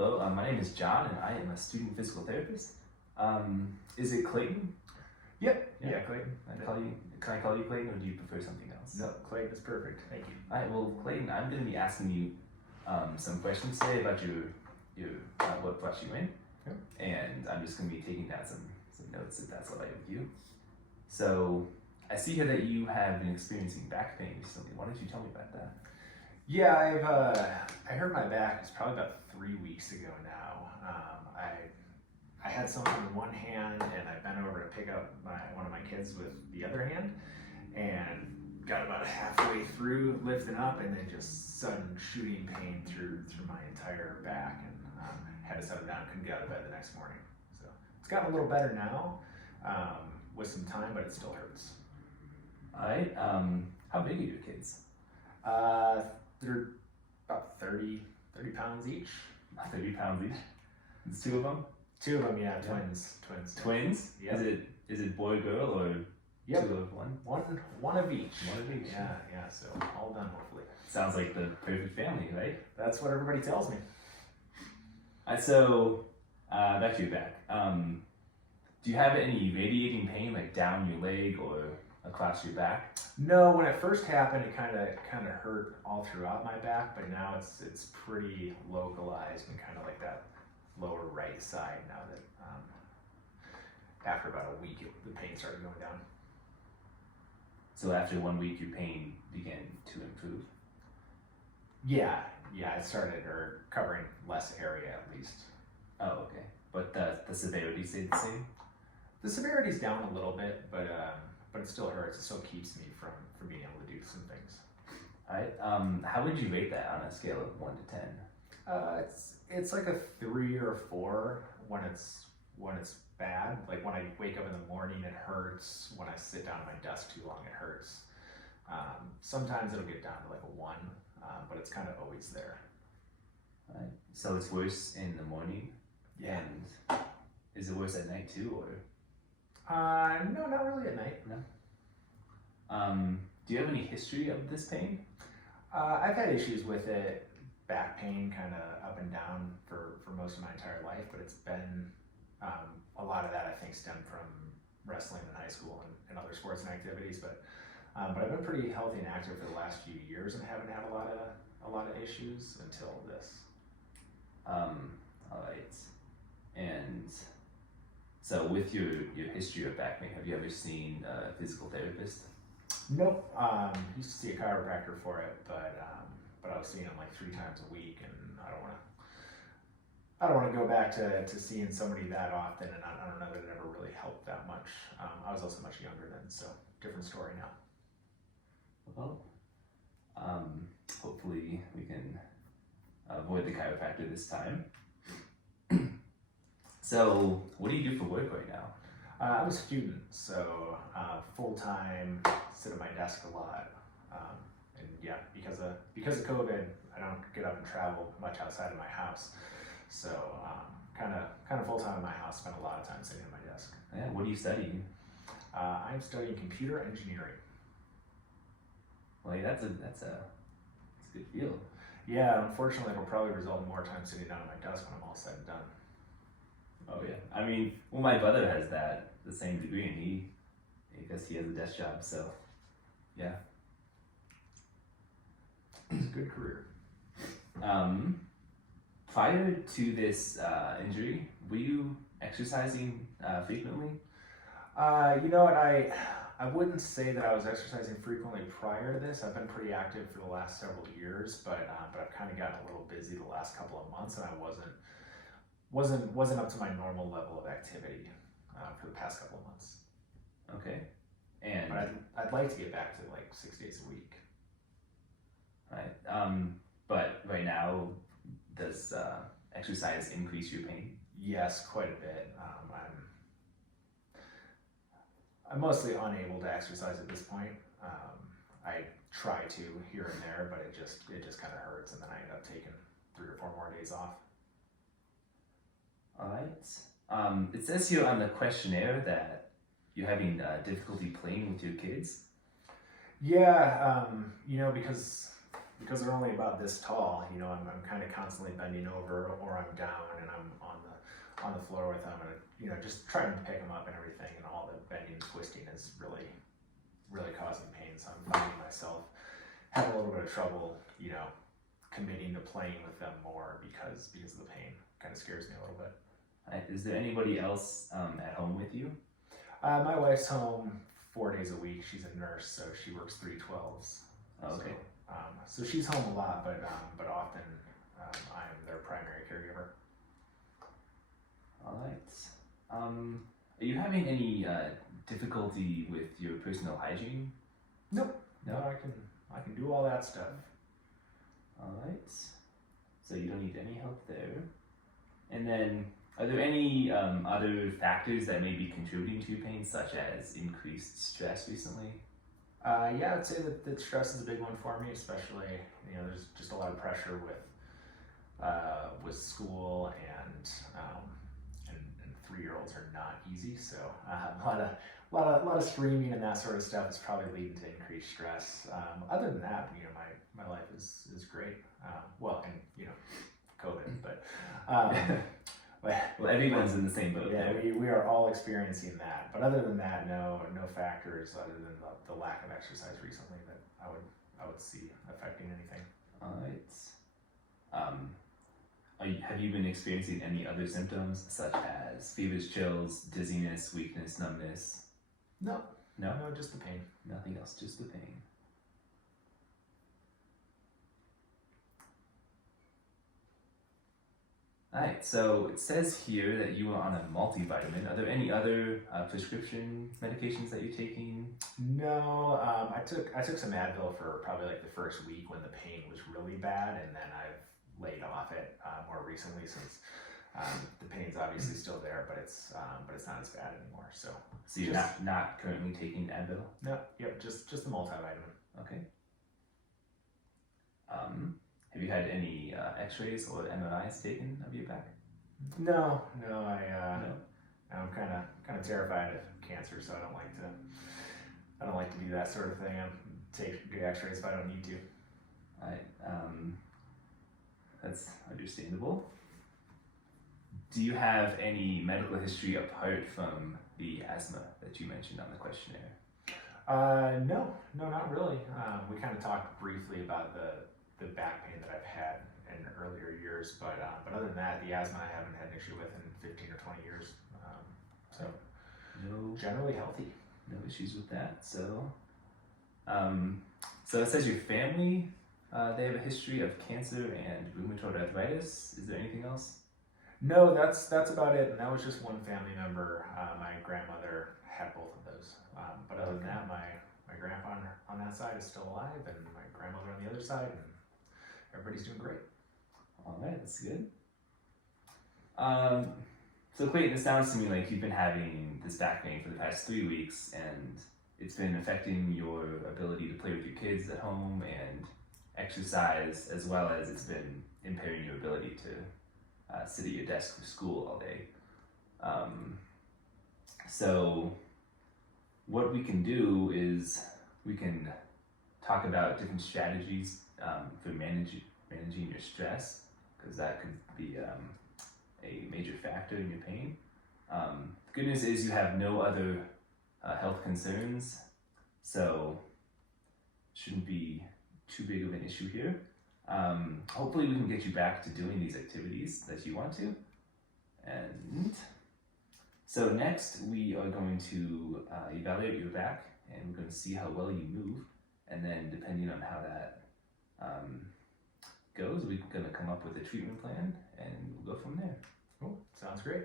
hello. My name is John, and I am a student physical therapist. Is it Clayton? Yep. Yeah. Yeah, Clayton. Can I call you Clayton, or do you prefer something else? No, Clayton is perfect. Thank you. All right. Well, Clayton, I'm going to be asking you some questions today about your what brought you in, Yep. and I'm just going to be taking down some notes if that's all right with you. So I see here that you have been experiencing back pain recently. Why don't you tell me about that? Yeah, I hurt my back. It's probably about 3 weeks ago now. I had something in one hand, and I bent over to pick up one of my kids with the other hand, and got about halfway through lifting up, and then just sudden shooting pain through my entire back, and had to set it down. Couldn't get out of bed the next morning. So it's gotten a little better now with some time, but it still hurts. All right. How big are your kids? They're about 30 pounds each. 30 pounds each. It's two of them. Two of them, yeah, twins. Twins? Yep. Is it boy, girl, or Yep. two of one? One of each. One of each. Yeah. So all done hopefully. Sounds like the perfect family, right? That's what everybody tells me. So back to your back. Do you have any radiating pain, like down your leg or across your back? No, when it first happened, it kind of hurt all throughout my back, but now it's pretty localized and kind of like that lower right side now that after about a week the pain started going down. So after 1 week, your pain began to improve? Yeah, it started covering less area at least. Oh, okay. But the severity stayed the same? The severity's down a little bit, but it still hurts. It still keeps me from being able to do some things. All right. How would you rate that on a scale of 1 to 10? It's like a 3 or 4 when it's bad. Like when I wake up in the morning, it hurts. When I sit down at my desk too long, it hurts. Sometimes it'll get down to like a 1, but it's kind of always there. All right. So it's worse in the morning? Yeah. And is it worse at night too, or? No, not really at night. No. Do you have any history of this pain? I've had issues with it, back pain kind of up and down for most of my entire life, but it's been a lot of that I think stemmed from wrestling in high school and other sports and activities, but I've been pretty healthy and active for the last few years and haven't had a lot of issues until this. All right. And so with your history of back pain, have you ever seen a physical therapist? Nope. Used to see a chiropractor for it, but I was seeing him like 3 times a week, and I don't want to go back to seeing somebody that often, and I don't know that it ever really helped that much. I was also much younger then, so different story now. Well, hopefully we can avoid the chiropractor this time. So, what do you do for work right now? I'm a student, so full-time, sit at my desk a lot, and yeah, because of COVID, I don't get up and travel much outside of my house, so kind of full-time in my house, spend a lot of time sitting at my desk. Yeah, what are you studying? I'm studying computer engineering. Well, yeah, that's a good field. Yeah, unfortunately, it'll probably result in more time sitting down at my desk when I'm all said and done. Oh yeah, I mean, well, my brother has the same degree, and I guess he has a desk job, so yeah. It's a good career. Prior to this injury, were you exercising frequently? You know what, I wouldn't say that I was exercising frequently prior to this. I've been pretty active for the last several years, but I've kind of gotten a little busy the last couple of months, and I wasn't up to my normal level of activity for the past couple of months. Okay, and but I'd like to get back to like 6 days a week. Right. But right now, does exercise increase your pain? Yes, quite a bit. I'm mostly unable to exercise at this point. I try to here and there, but it just kind of hurts, and then I end up taking 3 or 4 more days off. All right. It says here on the questionnaire that you're having difficulty playing with your kids. Yeah, because because they're only about this tall, you know, I'm kind of constantly bending over, or I'm down and I'm on the floor with them, and you know, just trying to pick them up and everything, and all the bending and twisting is really causing pain. So I'm finding myself having a little bit of trouble, you know, committing to playing with them more because of the pain. Kind of scares me a little bit. Is there anybody else at home with you? My wife's home 4 days a week. She's a nurse, so she works 3/12s. Oh, okay. So she's home a lot, but often I'm their primary caregiver. All right. Are you having any difficulty with your personal hygiene? Nope. No? I can do all that stuff. All right. So you don't need any help there. And then, are there any other factors that may be contributing to your pain, such as increased stress recently? Yeah, I'd say that stress is a big one for me, especially, you know, there's just a lot of pressure with school, and 3-year-olds are not easy. So a lot of screaming and that sort of stuff is probably leading to increased stress. Other than that, you know, my life is great. Well, and you know, COVID, but. Well, everyone's in the same boat. Yeah, we are all experiencing that. But other than that, no factors other than the lack of exercise recently that I would see affecting anything. All right. Have you been experiencing any other symptoms such as fevers, chills, dizziness, weakness, numbness? No, No? just the pain. Nothing else, just the pain. Alright, so it says here that you are on a multivitamin. Are there any other prescription medications that you're taking? No, I took some Advil for probably like the first week when the pain was really bad, and then I've laid off it more recently since the pain's obviously still there, but it's not as bad anymore. So you're not currently taking Advil? No, yep, just the multivitamin. Okay. Have you had any X-rays or MRIs taken of your back? No, No. I'm kind of terrified of cancer, so I don't like to do that sort of thing. Do X-rays if I don't need to. That's understandable. Do you have any medical history apart from the asthma that you mentioned on the questionnaire? No, not really. We kind of talked briefly about the back pain that I've had in earlier years, but other than that, the asthma I haven't had an issue with in 15 or 20 years. So No, generally healthy. no issues with that. So, so it says your family, they have a history of cancer and rheumatoid arthritis. Is there anything else? No, that's about it. And that was just one family member. My grandmother had both of those. But other than that, my grandpa on that side is still alive, and my grandmother on the other side, and everybody's doing great. All right, that's good. So Clayton, it sounds to me like you've been having this back pain for the past 3 weeks, and it's been affecting your ability to play with your kids at home and exercise, as well as it's been impairing your ability to sit at your desk for school all day. So what we can do is we can talk about different strategies for managing your stress, because that could be a major factor in your pain. The good news is you have no other health concerns, so shouldn't be too big of an issue here. Hopefully we can get you back to doing these activities that you want to. And so next we are going to evaluate your back, and we're going to see how well you move, and then depending on how that goes, we're going to come up with a treatment plan, and we'll go from there. Cool, sounds great.